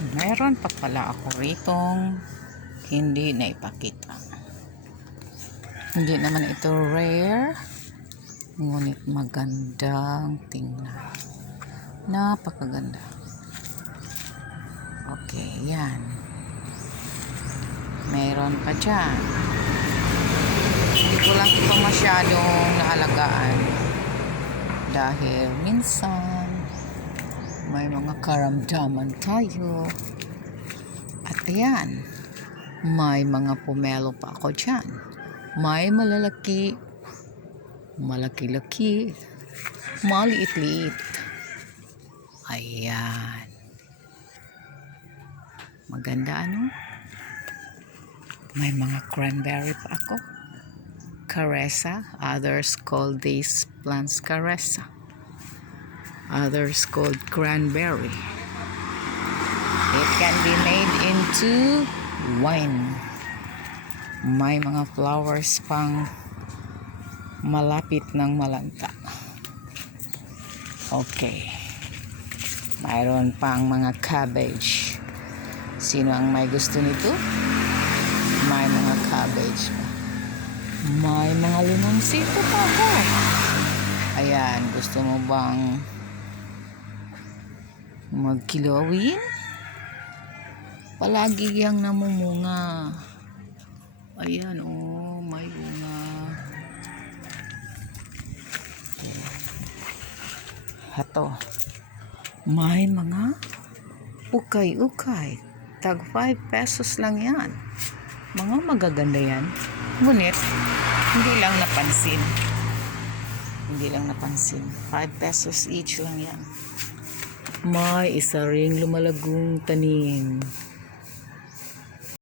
Meron pa pala ako ritong hindi na ipakita. Hindi naman ito rare, ngunit magandang tingnan. Napakaganda. Okay, yan. Meron pa dyan. Hindi ko lang ito masyadong naalagaan dahil minsan may mga karamdaman tayo. At ayan, may mga pomelo pa ako dyan. May malalaki, malaki-laki, maliit-liit. Ayan. Maganda ano? May mga cranberry pa ako. Caressa. Others call these plants caressa. Others called cranberry. It can be made into wine. May mga flowers pang malapit ng malanta. Okay. Mayroon pang mga cabbage. Sino ang may gusto nito? May mga cabbage pa. May mga limongsito pa ako. Ayan, gusto mo bang magkilawin? Palagi yang namumunga. Ayan, oh, may bunga. Hato. May mga ukay-ukay. Tag 5 pesos lang yan. Mga magaganda yan. Ngunit, hindi lang napansin. Hindi lang napansin. 5 pesos each lang yan. May isa ring lumalagong tanim.